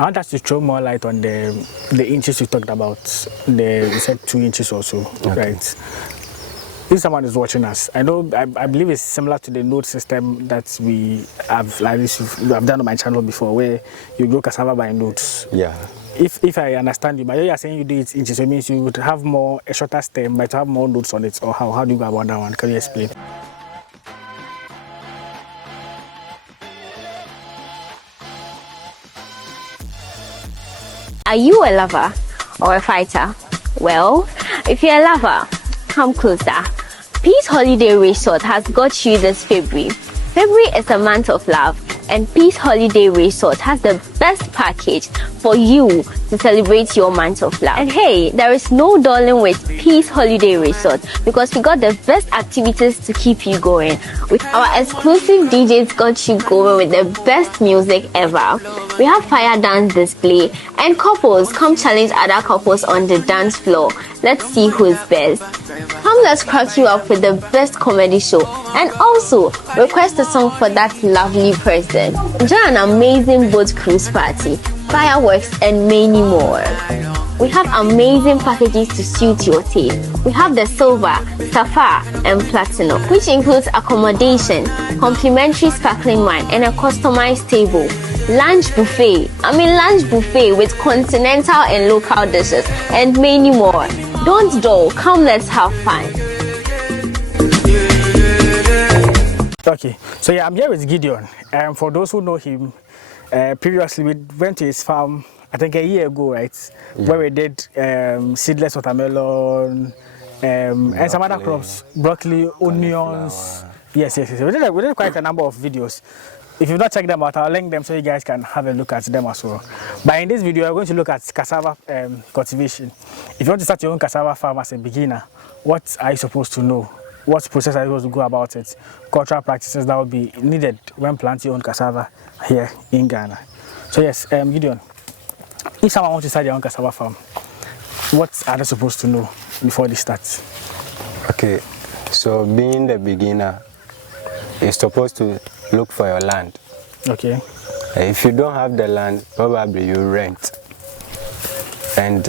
I want us to throw more light on the inches you talked about. You said 2 inches or so, okay. right? If someone is watching us, I believe it's similar to the node system that we have, like this, we have done on my channel before, where you grow cassava by nodes. Yeah. If I understand you, but you are saying you do it inches, so it means you would have a shorter stem, but to have more nodes on it, or how do you go about that one? Can you explain? Are you a lover or a fighter? Well, if you're a lover, come closer. Peace Holiday Resort has got you this February. February is a month of love, and Peace Holiday Resort has the best package for you to celebrate your month of love. And hey, there is no dulling with Peace Holiday Resort because we got the best activities to keep you going. With our exclusive DJs got you going with the best music ever. We have fire dance display, and couples come challenge other couples on the dance floor. Let's see who's best. Come, let's crack you up with the best comedy show, and also request a song for that lovely person. Enjoy an amazing boat cruise party, fireworks, and many more. We have amazing packages to suit your taste. We have the silver, sapphire, and platinum, which includes accommodation, complimentary sparkling wine, and a customized table. Lunch buffet with continental and local dishes, and many more. Don't dull, come, let's have fun. Okay, so yeah, I'm here with Gideon. For those who know him, previously we went to his farm, I think a year ago, right? Yeah. Where we did seedless watermelon, and some other crops, broccoli, onions. Yes. We did quite a number of videos. If you've not checked them out, I'll link them so you guys can have a look at them as well. But in this video, we're going to look at cassava cultivation. If you want to start your own cassava farm as a beginner, what are you supposed to know? What process are you supposed to go about it? Cultural practices that will be needed when planting your own cassava here in Ghana. So yes, Gideon, if someone wants to start their own cassava farm, what are they supposed to know before they start? Okay, so being the beginner, you're supposed to look for your land. Okay. If you don't have the land, probably you rent. And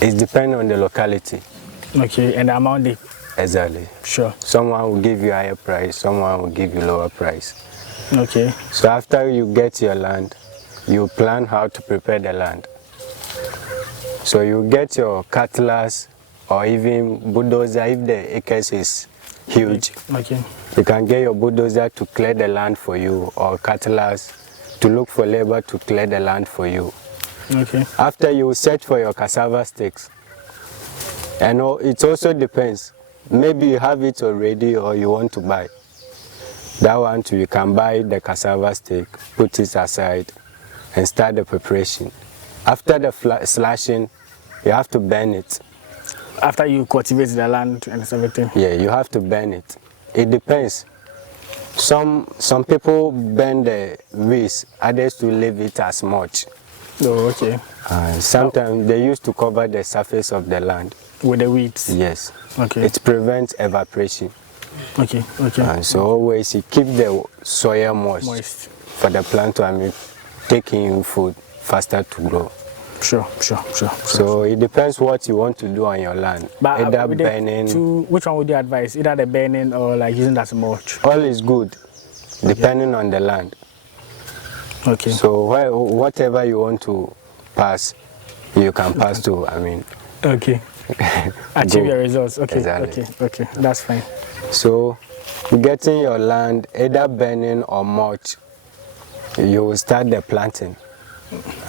it depends on the locality. Okay, and the amount they... Exactly. Sure. Someone will give you higher price, someone will give you lower price. Okay. So after you get your land, you plan how to prepare the land. So you get your cutlass or even bulldozer if the acres is huge. Okay. You can get your bulldozer to clear the land for you, or cutlass to look for labor to clear the land for you. Okay. After you search for your cassava sticks, and it also depends. Maybe you have it already or you want to buy. That one too, you can buy the cassava stick, put it aside, and start the preparation. After the slashing, you have to burn it. After you cultivate the land and everything? Yeah, you have to burn it. It depends. Some people burn the waste, others to leave it as much. Oh, okay. Sometimes they used to cover the surface of the land. With the weeds? Yes. Okay. It prevents evaporation. Okay. So always you keep the soil moist. For the plant to take in food faster to grow. Sure. So it depends what you want to do on your land. But either burning. Which one would you advise? Either the burning or like using that as mulch? All is good, depending on the land. Okay. So whatever you want to pass, you can pass to. Okay. Achieve your results. Okay. Exactly. Okay. That's fine. So, getting your land either burning or mulch, you will start the planting.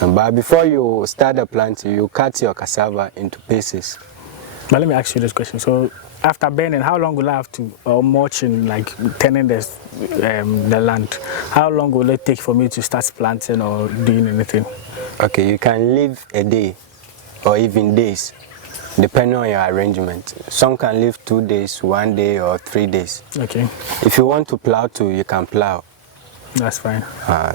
But before you start the planting, you cut your cassava into pieces. But let me ask you this question. So after burning, how long will I have to mulching, like turning the land? How long will it take for me to start planting or doing anything? Okay, you can leave a day or even days, depending on your arrangement. Some can leave 2 days, 1 day, or 3 days. Okay. If you want to plow too, you can plow. That's fine.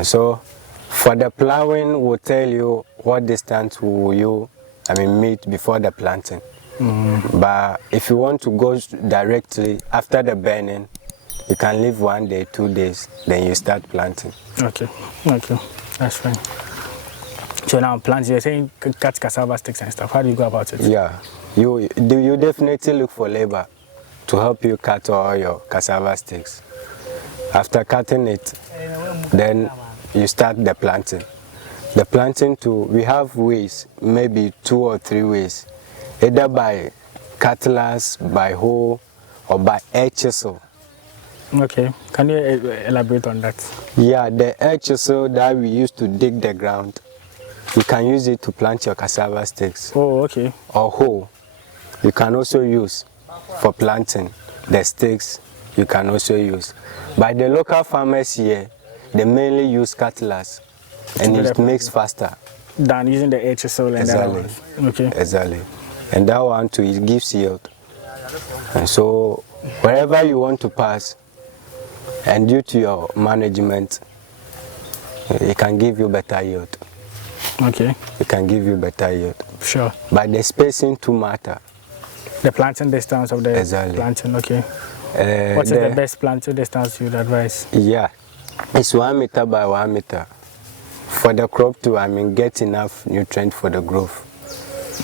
So for the plowing, we'll tell you what distance will you meet before the planting. But if you want to go directly after the burning, you can leave 1 day, 2 days, then you start planting. Okay, that's fine. So now plants, you're saying cut cassava sticks and stuff. How do you go about it? Yeah, you definitely look for labor to help you cut all your cassava sticks. After cutting it, then you start the planting. The planting too, we have ways, maybe 2 or 3 ways, either by cutlass, by hoe, or by air chisel. Okay, can you elaborate on that? Yeah, the air chisel that we use to dig the ground, you can use it to plant your cassava sticks. Oh, okay. Or hoe, you can also use for planting. The sticks, you can also use. But the local farmers here, they mainly use cutlass, and it makes faster than using the HSL and exactly. That one. Okay. Exactly. And that one too, it gives yield. And so wherever you want to pass, and due to your management, it can give you better yield. Okay. It can give you better yield. Sure. But the spacing too matter. The planting distance of the exactly. planting, okay. What's the best planting distance you'd advise? Yeah, it's 1 meter by 1 meter. For the crop to, get enough nutrient for the growth.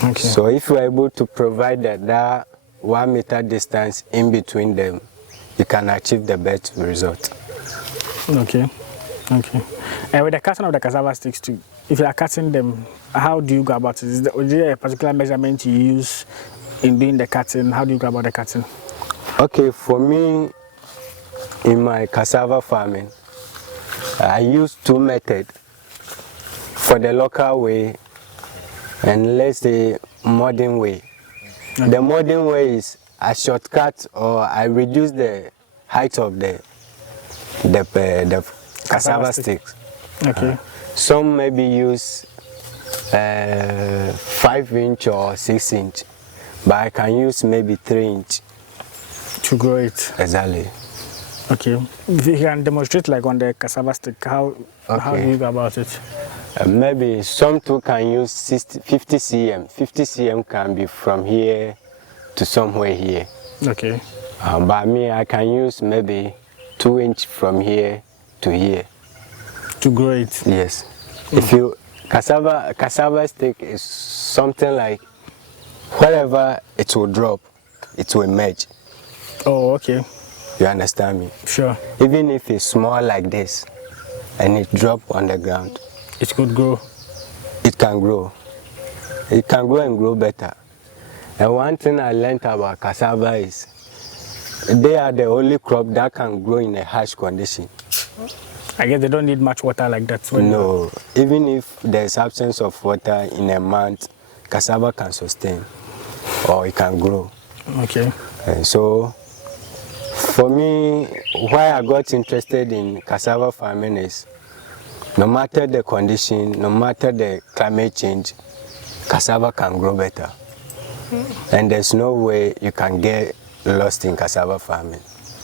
Okay. So if you're able to provide that 1 meter distance in between them, you can achieve the best result. Okay. Okay. And with the cutting of the cassava sticks too, if you are cutting them, how do you go about it? Is there a particular measurement you use in doing the cutting? How do you go about the cutting? Okay, for me, in my cassava farming, I use 2 methods. For the local way and let's say modern way. Okay. The modern way is a shortcut, or I reduce the height of the cassava sticks. Okay. Some maybe use 5-inch or 6-inch, but I can use maybe 3-inch to grow it. Exactly. Okay. If you can demonstrate like on the cassava stick, how do you go about it? Maybe some too can use 50 cm. 50 cm can be from here to somewhere here. Okay. But me, I can use maybe 2-inch from here to here. To grow it? Yes. If you cassava stick is something like wherever it will drop, it will emerge. Oh, okay. You understand me? Sure. Even if it's small like this and it drop on the ground, it could grow. It can grow. It can grow and grow better. And one thing I learned about cassava is they are the only crop that can grow in a harsh condition. I guess they don't need much water like that. No. Even if there's absence of water in a month, cassava can sustain or it can grow. Okay. And so for me, why I got interested in cassava farming is no matter the condition, no matter the climate change, cassava can grow better. And there's no way you can get lost in cassava farming.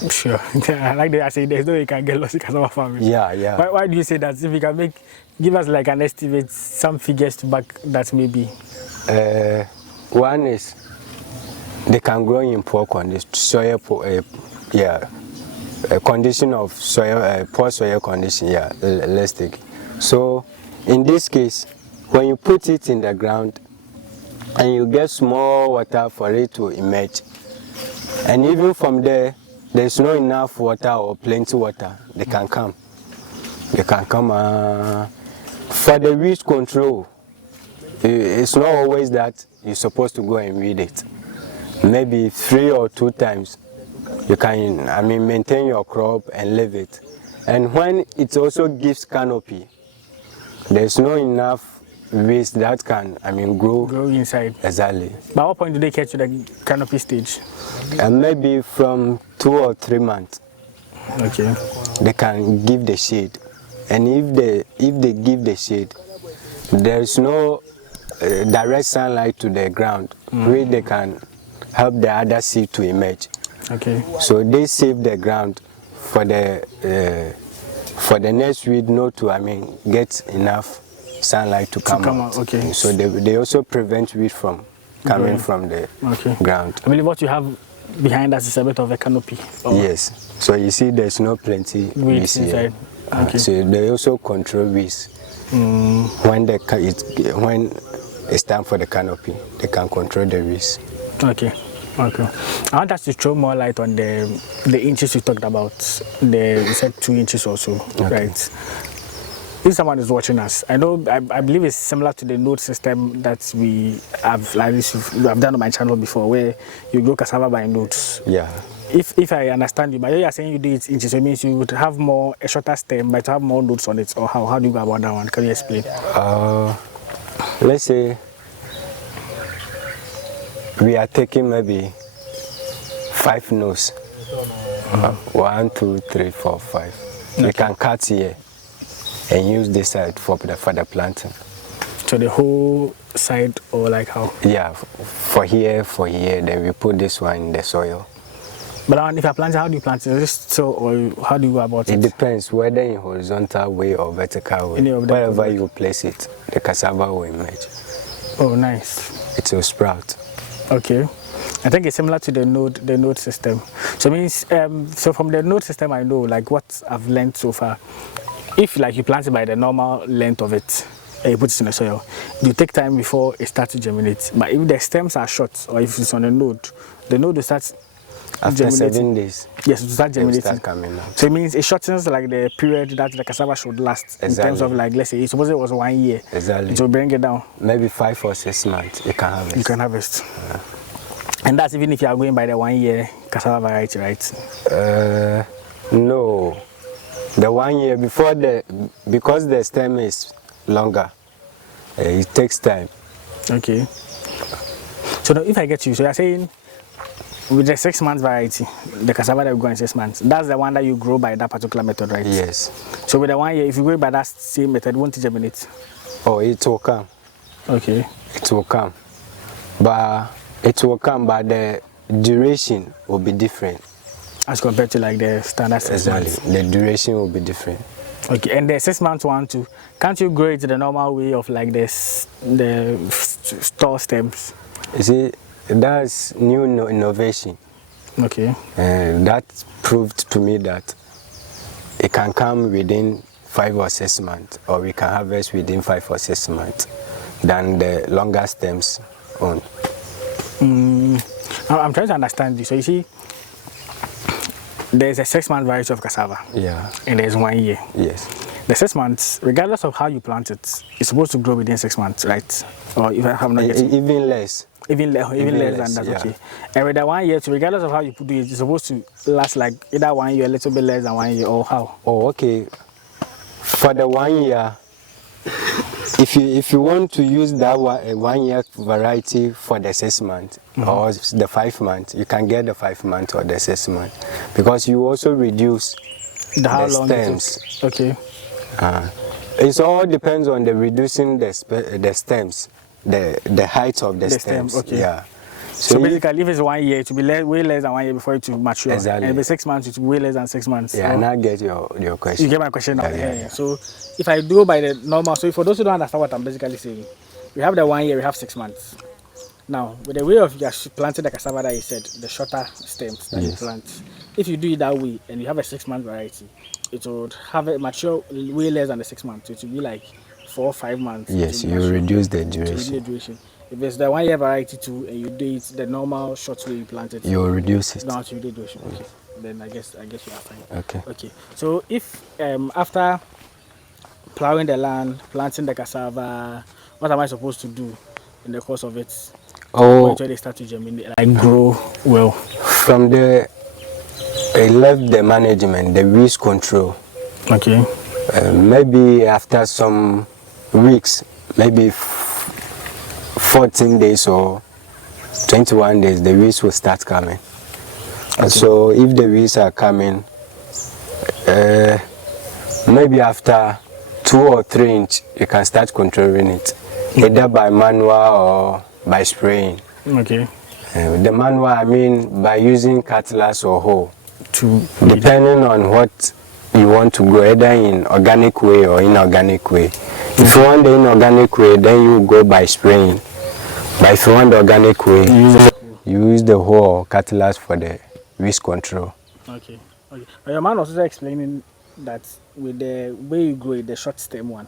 Sure. I like that I say there's no way you can get lost in cassava farming. Yeah, yeah. Why do you say that? If you can give us like an estimate, some figures to back that maybe. One is they can grow in poor condition, condition of soil, poor soil condition, let's take. So in this case, when you put it in the ground and you get small water for it to emerge, and even from there, there's not enough water or plenty water, they can come. They can come. For the weed control, it's not always that you're supposed to go and weed it. Maybe 3 or 2 times. You can, maintain your crop and leave it. And when it also gives canopy, there's not enough weeds that can, grow inside. Exactly. But what point do they get to the canopy stage? And maybe from 2 or 3 months. Okay. They can give the shade, and if they give the shade, there's no direct sunlight to the ground where they can help the other seed to emerge. Okay. So they save the ground for the next weed not to get enough sunlight to come out. Okay. So they also prevent weed from coming from the ground. I believe what you have behind us is a bit of a canopy. Yes. So you see there's no plenty weeds inside. Okay. So they also control weeds. When when it's time for the canopy, they can control the risk. Okay. Okay. I want us to throw more light on the inches you talked about. You said 2 inches or so, right? If someone is watching us, I know, I believe it's similar to the node system that we have, like this, we have done on my channel before, where you grow cassava by nodes. Yeah. If I understand you, but you are saying you do it inches, so it means you would have a shorter stem, but to have more nodes on it, or how do you go about that one? Can you explain? Let's say we are taking maybe 5 nodes. 1, 2, 3, 4, 5. Okay. You can cut here and use this side for the planting. So the whole side, or like how? Yeah, for here, then we put this one in the soil. But if I plant it, how do you plant it? Is it so, or how do you go about it? It depends whether in horizontal way or vertical way. Wherever you place it, the cassava will emerge. Oh, nice. It will sprout. Okay. I think it's similar to the node system. So it means, so from the node system, I know like what I've learned so far. If like you plant it by the normal length of it, and you put it in the soil, you take time before it starts to germinate. But if the stems are short, or if it's on a node, the node will start after germinating. 7 days. Yes, it will start germinating. Start coming out. So it means it shortens like the period that the cassava should last. Exactly. In terms of like, let's say, suppose it was 1 year. Exactly. It will bring it down. Maybe 5 or 6 months, you can harvest. You can harvest. And that's even if you are going by the 1 year cassava variety, right? No. The 1 year because the stem is longer, it takes time. Okay. So now if I get you, so you're saying with the 6 months variety, the cassava that you grow in 6 months, that's the one that you grow by that particular method, right? Yes. So with the 1 year, if you go by that same method, won't it germinate? Oh, it will come. Okay. It will come. But the duration will be different. As compared to like the standard 6 months. The duration will be different. Okay, and the 6 months one too, can't you grow it the normal way of like the store stems? You see, that's new innovation. Okay. And that proved to me that it can come within 5 or 6 months, or we can harvest within 5 or 6 months than the longer stems on. I'm trying to understand this. So you see, there's a 6 month variety of cassava. Yeah. And there's 1 year. Yes. The 6 months, regardless of how you plant it, it's supposed to grow within 6 months, right? Or if I have not getting even less. Even less than that, yeah. Okay. And with the 1 year, so regardless of how you do it, it's supposed to last like either 1 year, a little bit less than 1 year, or how? Oh, okay. For the 1 year, if you want to use that 1 year variety for the 6 months or the 5 months, you can get the 5 months or the 6 months, because you also reduce the stems. Okay. It all depends on the reducing the stems, the height of the stems. Okay. Yeah. So basically, if it's 1 year, it will be way less than 1 year before it will mature. Exactly. And if it's 6 months, it will be way less than 6 months. Yeah, and I get your question. You get my question now. Yeah. So if I do by the normal, so for those who don't understand what I'm basically saying, we have the 1 year, we have 6 months. Now, with the way of planting the cassava that you said, the shorter stems that you plant, if you do it that way and you have a 6 month variety, it would have a mature way less than the 6 months. So it will be like 4 or 5 months. Yes, you reduce the duration. If it's the 1 year variety too, and you do it the normal short way you plant it, you reduce it. Down to the duration. Okay. Then I guess you are fine. Okay. Okay. So if after plowing the land, planting the cassava, what am I supposed to do in the course of it? Until they start to germinate, like grow well. From there, I left the management, the weed control. Okay. Maybe after some weeks, maybe 14 days or 21 days, the weeds will start coming. Okay. So if the weeds are coming, maybe after 2 or 3 inches, you can start controlling it, either by manual or by spraying. Okay. The manual, I mean by using cutlass or hoe, depending on what you want to grow, either in organic way or inorganic way. If you want the inorganic way, then you go by spraying. But if you want the organic way, you use the hoe or cutlass for the weed control. Okay. Okay. But your man was also explaining that with the way you grow it, the short stem one,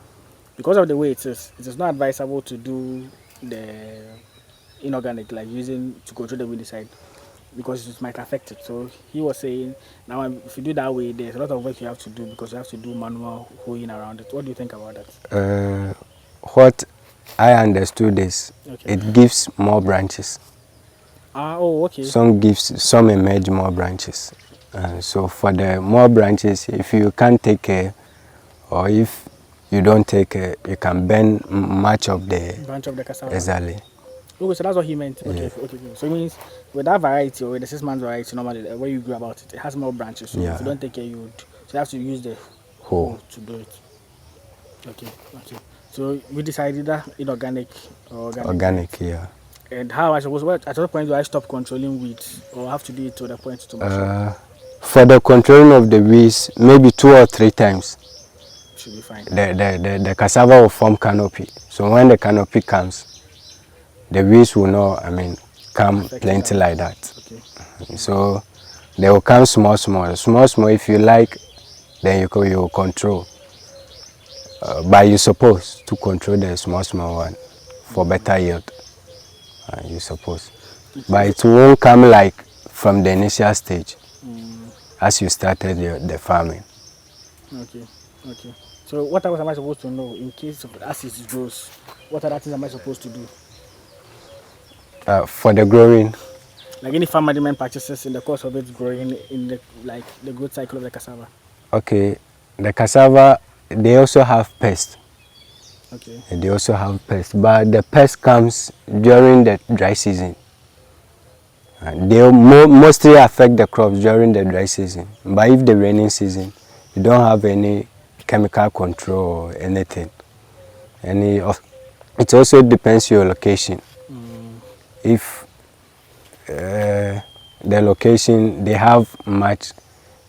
because of the way it is not advisable to do the inorganic, like using to control the weedicide, because it might affect it. So he was saying, now if you do that way, there's a lot of work you have to do because you have to do manual hoeing around it. What do you think about that? What I understood is Okay. it gives more branches. Oh, okay. Some emerge more branches. So for the more branches, if you can't take care, or if you don't take care, you can burn much of the Branch of the cassava. exactly. Okay, so that's what he meant. Okay, Yeah. okay. So it means with that variety or with the 6 months variety, normally where you grew about it, it has more branches. So Yeah. if you don't take care, you have to use the Hoe. hoe to do it. Okay, okay. So we decided that inorganic or organic. Organic, yeah. And how I suppose, at what point do I stop controlling weeds or have to do it to the point to mature? For the controlling of the weeds, maybe 2 or 3 times. Should be fine. The cassava will form canopy. So when the canopy comes, the weeds will not, come plenty like that. Okay. So they will come small. Small, if you like, then you will control. But you're supposed to control the small one for better yield. You suppose. But it won't come like from the initial stage as you started the farming. Okay. So what else am I supposed to know in case of as it grows? What other things am I supposed to do? For the growing, Like any farm management practices in the course of it growing in the growth cycle of the cassava. okay, the cassava, they also have pests. Okay. They also have pests, but the pest comes during the dry season. And they mostly affect the crops during the dry season. But if the raining season, you don't have any chemical control or anything. It also depends your location. If the location they have much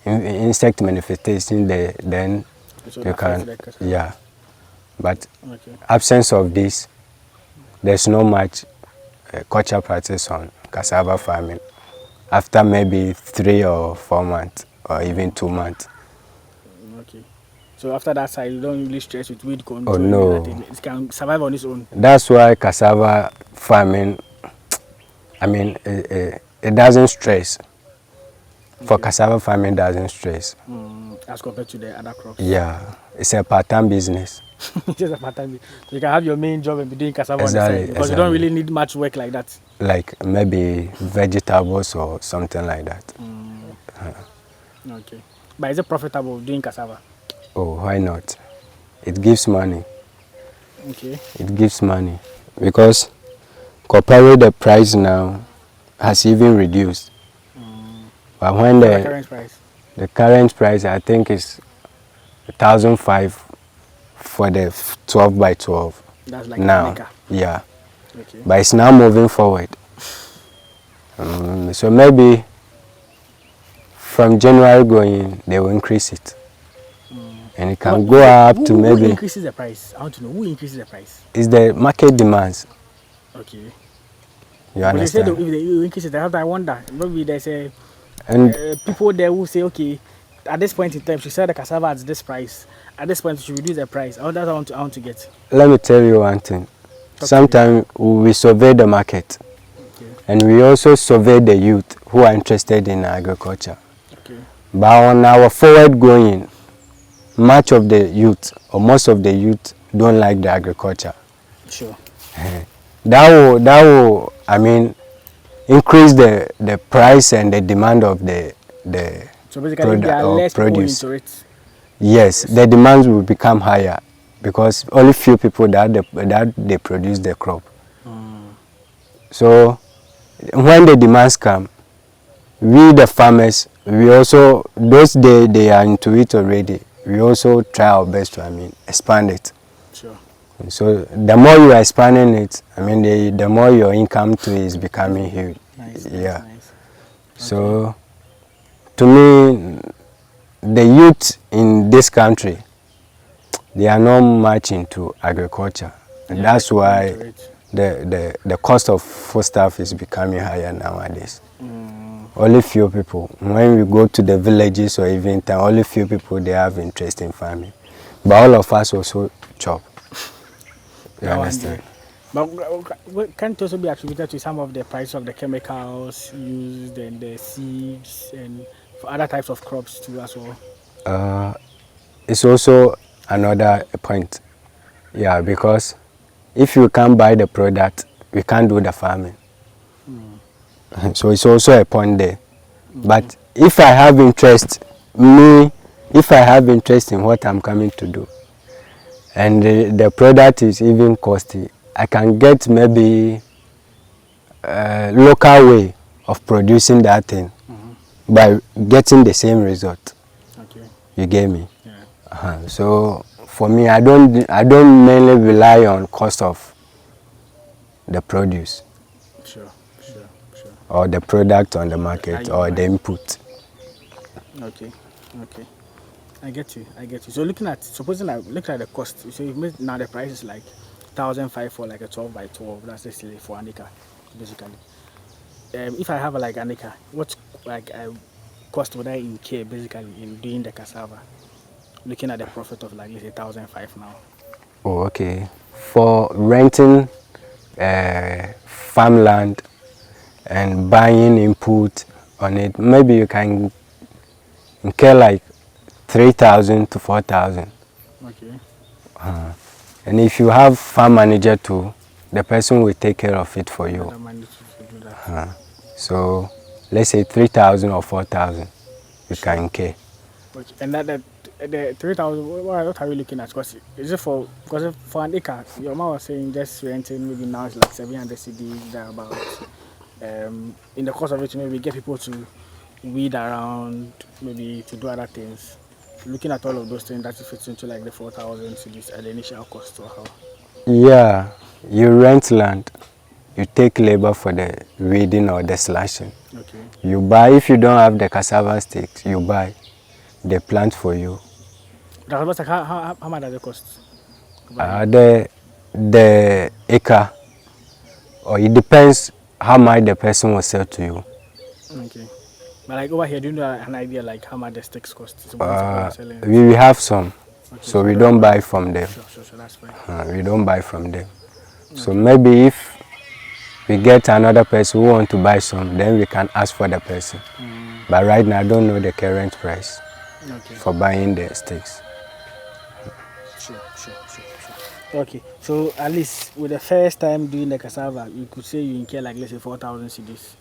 insect manifestation, then you can, yeah. But absence of this, there's no much culture practice on cassava farming after maybe 3 or 4 months or even 2 months. Okay. So after that side, you don't really stress with weed control. Oh no. It can survive on its own. That's why cassava farming, it doesn't stress. For cassava farming, it doesn't stress. As compared to the other crops. Yeah, it's a part-time business. Just a part-time. So you can have your main job and be doing cassava Exactly, on the side because you don't really need much work like that. Like maybe vegetables or something like that. Okay. But is it profitable doing cassava? Oh, why not? It gives money. Okay. It gives money because compared with the price now has even reduced. But when the current price? The current price I think is 1,500 for the 12 by 12. That's like now. an acre. Yeah. Okay. But it's now moving forward. So maybe from January going, they will increase it. And it can go up to maybe... Who increases the price? I want to know, who increases the price? It's the market demands. Okay. You understand? They say if they increase it, I wonder. Maybe they say, and people there will say, okay, at this point in time, she sell the cassava at this price. At this point, she reduce the price. That's what I want to get. let me tell you one thing. Sometimes we survey the market. Okay. And we also survey the youth who are interested in agriculture. Okay. But on our forward going, much of the youth or most of the youth don't like the agriculture. Sure. That will increase the price and the demand of the so basically there are less produce. Into it. Yes, the demands will become higher because only few people that they produce the crop. So when the demands come, we the farmers, we also, those they are into it already, we also try our best to expand it. Sure. So the more you are expanding it, the more your income too is becoming huge. Nice. Yeah. Nice. So to me, the youth in this country, they are not much into agriculture. And that's why the cost of foodstuff is becoming higher nowadays. Only few people, when we go to the villages or even town, only few people they have interest in farming. But all of us also chop. You understand? But can it also be attributed to some of the price of the chemicals used and the seeds and for other types of crops too as well? It's also another point. Yeah, because if you can't buy the product, we can't do the farming. So it's also a point there. But if I have interest, if I have interest in what I'm coming to do, and the product is even costly, I can get maybe a local way of producing that thing by getting the same result. Okay. You get me? Yeah. So for me, I don't mainly rely on cost of the produce. Sure. Or the product on the market or the input. Okay. I get you. So supposing I look at the cost, so you made now the price is like 1,500 for like a 12 by 12. That's basically for an acre, basically. If I have like an acre, what like cost would I incur basically in doing the cassava? Looking at the profit of like let's say 1,500 now. Oh, okay. For renting farmland and buying input on it, maybe you can incur like 3,000 to 4,000. Okay. And if you have farm manager too, the person will take care of it for you. Do that. So let's say 3,000 or 4,000 you can incur. Okay. And that the 3,000, what are we looking at? Because for an acre, your mom was saying just renting maybe now it's like 700 cedis thereabout. In the course of it, maybe get people to weed around, maybe to do other things. Looking at all of those things, that fits into like the 4,000 cedis at the initial cost or how? Yeah, you rent land, you take labor for the weeding or the slashing. Okay. You buy, if you don't have the cassava sticks, you buy, they plant for you. How much does it cost? The acre, or it depends how much the person will sell to you. Okay. But like over here, do you know an idea like how much the sticks cost? We have some, okay, so we don't buy from them. Sure, that's fine. We don't buy from them. Okay. So maybe if we get another person who want to buy some, then we can ask for the person. But right now, I don't know the current price for buying the sticks. Sure. Okay, so at least with the first time doing the cassava, you could say you incur like let's say 4,000 cedis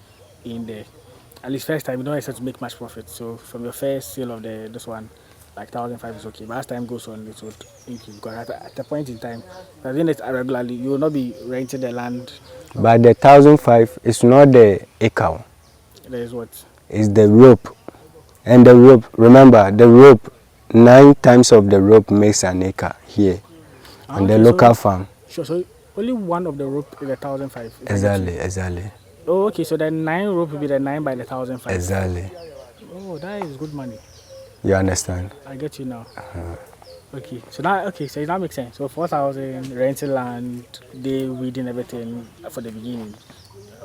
in there. At least first time you don't expect to make much profit. So from your first sale of this one, like 1,500 is okay. But as time goes on, it would increase because at a point in time, if you're doing it regularly, you will not be renting the land. But the 1,500 is not the acre. There is what? It's the rope. And the rope, remember, the rope, 9 times of the rope makes an acre here on the local farm. Sure, so only one of the rope is 1,500. Exactly. Oh, okay, so the 9 rope will be the 9 by the 1,500. Exactly. Oh, that is good money. You understand? I get you now. Okay, so that makes sense. So 4,000 renting land, day weeding everything for the beginning,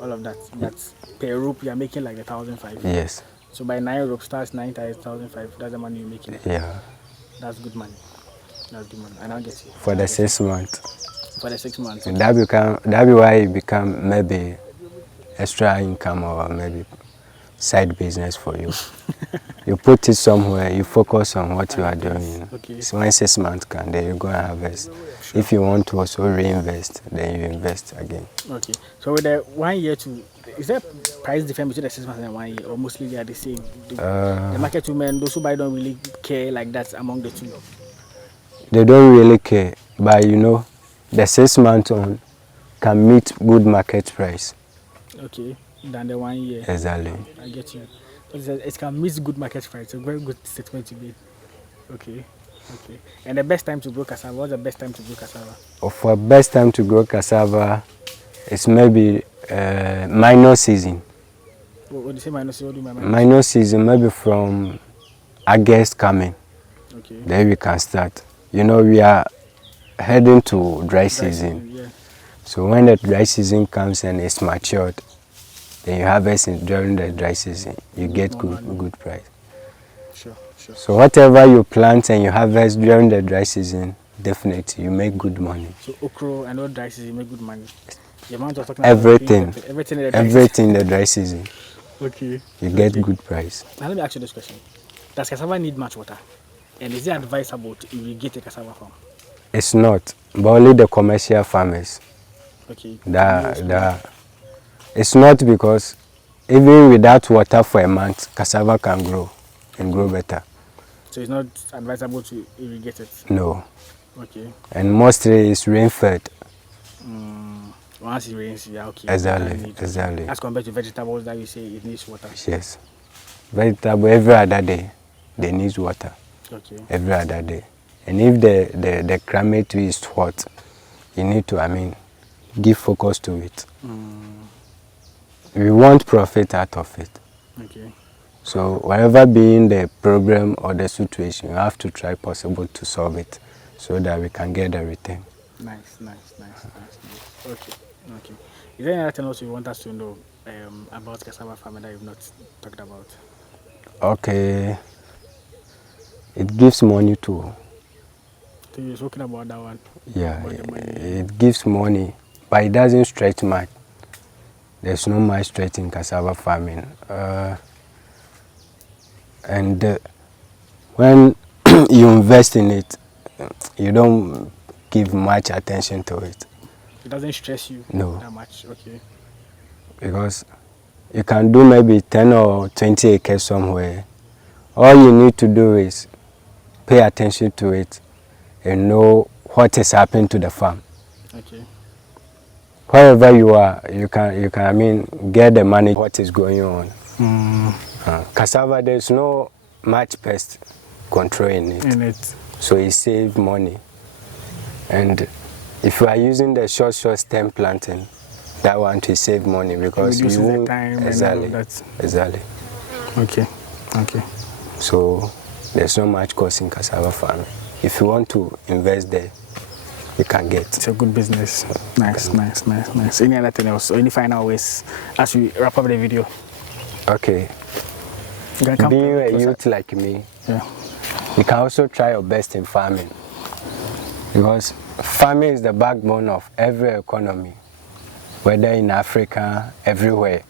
all of that. That's per rope you are making like 1,500. Yes. So by 9 rope starts 9 times 1,500. That's the money you're making. Yeah. That's good money. And I'll get you. For the 6 months. For the 6 months. Okay. That be why it become maybe extra income or maybe side business for you. You put it somewhere, you focus on what you are doing. Okay. So when 6 months come, then you go and harvest. Sure. If you want to also reinvest, then you invest again. Okay. So with the 1 year to, is there price difference between the 6 months and 1 year, or mostly they are the same? The market women, those who buy don't really care like that among the two. They don't really care, but you know, the 6 months on can meet good market price. Okay. Than the 1 year. Exactly. I get you. It can miss good market price. It's a very good statement to be. Okay. And the best time to grow cassava, what's the best time to grow cassava? For best time to grow cassava, it's maybe minor season. What do you say minor season? What do you mean minor? Minor season, maybe from August coming. Okay. Then we can start. You know, we are heading to dry season. Yeah. So when the dry season comes and it's matured, then you harvest it during the dry season. You get good price. Sure. So whatever you plant and you harvest during the dry season, definitely you make good money. So okra and all dry season, you make good money. The amount of talking Everything, about everything in the dry everything in the dry season, season. Okay. you get Okay. good price. Now let me ask you this question: does cassava need much water? And is it advisable to irrigate a cassava farm? It's not, but only the commercial farmers. Okay. It's not, because even without water for a month, cassava can grow and grow better. So it's not advisable to irrigate it? No. Okay. And mostly it's rain-fed. Once it rains, yeah, okay. Exactly. As compared to vegetables that you say it needs water. Yes. Vegetable, every other day, they need water. Okay. Every other day. And if the climate is hot, you need to, give focus to it. We want profit out of it. Okay. So whatever being the problem or the situation, you have to try possible to solve it so that we can get the return. Nice. Okay. Is there anything else you want us to know about cassava farming that you've not talked about? Okay. It gives money too. So you're talking about that one? Yeah, About the money. it gives money, but it doesn't stretch much. There's no much stretch in cassava farming. When you invest in it, you don't give much attention to it. It doesn't stress you that much? Okay. Because you can do maybe 10 or 20 acres somewhere. All you need to do is pay attention to it and know what is happening to the farm. Okay. Wherever you are, you can get the money, what is going on. Cassava, there's no much pest control in it. So it saves money. And if you are using the short stem planting, that one to save money because you won't. Time Exactly. Okay. So there's not much cost in cassava farming. If you want to invest there, you can get. It's a good business. Nice. Any other thing else? Or any final ways as we wrap up the video? Okay. Being a youth like me, you can also try your best in farming. Because farming is the backbone of every economy. Whether in Africa, everywhere.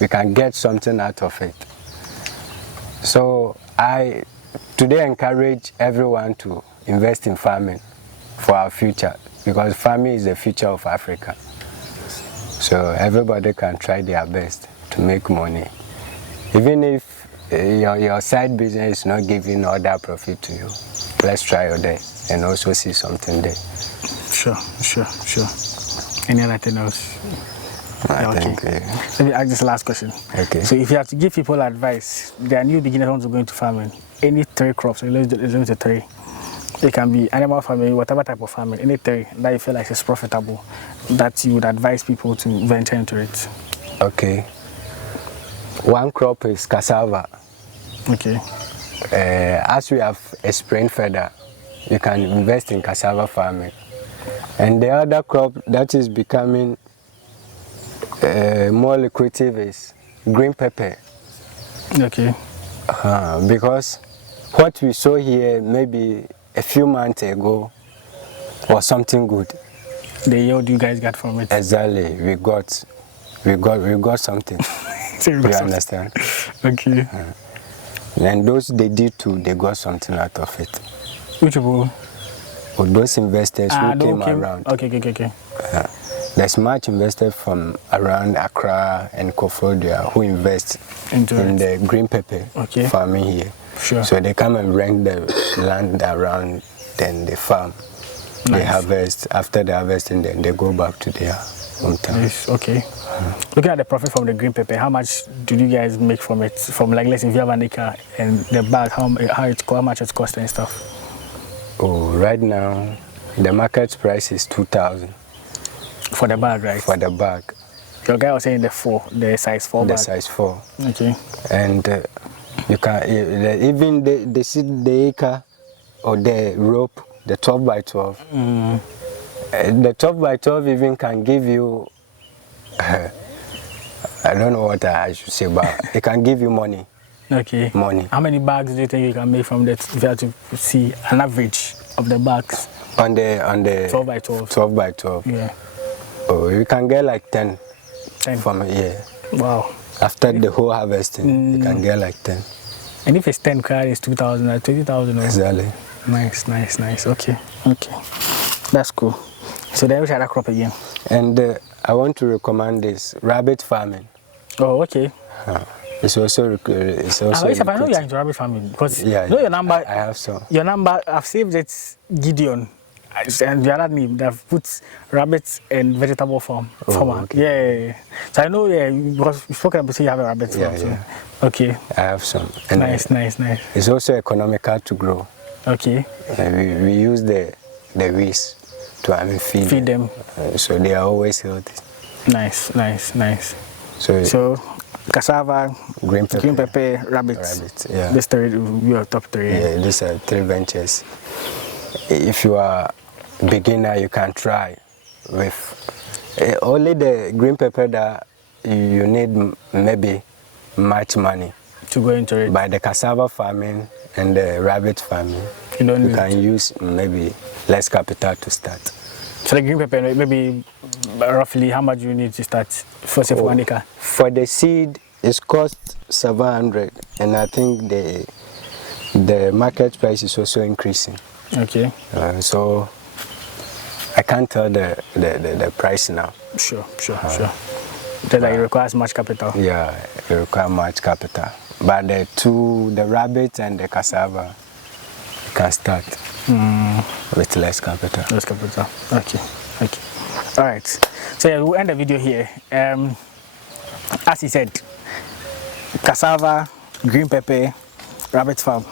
We can get something out of it. So I today encourage everyone to invest in farming for our future, because farming is the future of Africa. So everybody can try their best to make money. Even if your side business is not giving all that profit to you, let's try your day and also see something there. Sure. Any other thing else? Let me ask this last question. Okay. So if you have to give people advice, they are new beginners want to go into farming, any 3 crops, let's limit to 3. It can be animal farming, whatever type of farming, any 3 that you feel like is profitable, that you would advise people to venture into it. Okay. One crop is cassava. Okay. As we have a spring feather, you can invest in cassava farming. And the other crop that is becoming more lucrative is green pepper. Okay. Because what we saw here maybe a few months ago was something good. The yield you guys got from it. Exactly. We got something. You understand? Okay. And those they did too, they got something out of it. Which people? Or those investors who came around. Okay. There's much invested from around Accra and Koforidua who invest in the green pepper farming here. Sure. So they come and rent the land around, then they farm. Nice. They harvest. After the harvesting, then they go back to their hometown. Yes, okay. Looking at the profit from the green pepper, how much do you guys make from it? From like, let's say if you have an acre and the bag, how much it costs and stuff? Oh, right now, the market price is 2,000. For the bag, right? For the bag. Your guy was saying the size 4 bag. The size 4. Okay. And you can even the acre or the rope, the 12 by 12. The 12 by 12 even can give you. I don't know what I should say, but it can give you money. Okay. Money. How many bags do you think you can make from that? If you have to see an average of the bags. On the 12 by 12. 12 by 12. Yeah. Oh, you can get like 10. 10 from yeah. Wow. After the whole harvesting, you can get like 10. And if it's 10 cars, it's 2,000 or 20,000. Exactly. Nice. Okay. That's cool. So then we should have crop again. And I want to recommend this rabbit farming. Oh, okay. It's also I know you're into rabbit farming because yeah, know your number. I have some. Your number, I've saved it, Gideon. And the other name, they've put rabbits and vegetable farm. Farmer. Okay. Yeah. So I know, because we spoke about you have a rabbit farm. So. Okay. I have some. And nice. It's also economical to grow. Okay. We use the waste to feed them. So they are always healthy. Nice. So cassava, green pepper, rabbits. Yeah. These three, your top three. Yeah, these are 3 ventures. If you are beginner, you can try with only the green pepper that you need maybe much money to go into it. By the cassava farming and the rabbit farming, you can use maybe less capital to start. So the green pepper, maybe roughly how much you need to start for say 1 acre? For the seed, it's cost 700, and I think the market price is also increasing. Okay. So I can't tell the price now. Sure. That it requires much capital. Yeah, it requires much capital. But the rabbit and the cassava can start with less capital. Okay. All right. So yeah, we'll end the video here. As he said, cassava, green pepper, rabbit farm.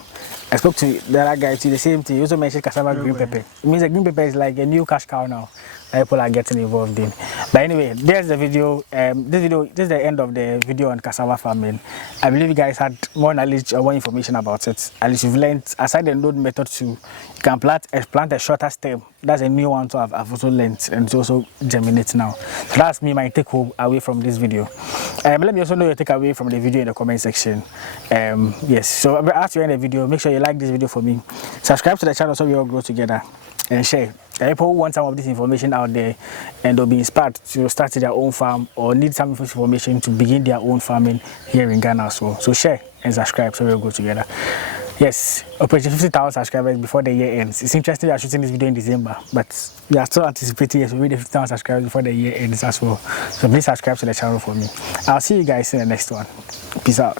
I spoke to the other guy too, the same thing. He also mentioned cassava, green pepper. It means that green pepper is like a new cash cow now that people are getting involved in. But anyway, there's the video. This is the end of the video on cassava farming. I believe you guys had more knowledge or more information about it. At least you've learned, aside the node method too, you can plant a shorter stem. That's a new one, so I've also learned, and it's also germinates now. So that's me, my take home away from this video. Let me also know your takeaway from the video in the comment section. Yes, so after you end the video, make sure you like this video for me. Subscribe to the channel so we all grow together, and share. People who want some of this information out there and they'll be inspired to start their own farm or need some information to begin their own farming here in Ghana as well. So share and subscribe so we'll go together. Yes, Operation 50,000 subscribers before the year ends. It's interesting we are shooting this video in December, but we are still anticipating we reach the 50,000 subscribers before the year ends as well. So please subscribe to the channel for me. I'll see you guys in the next one. Peace out.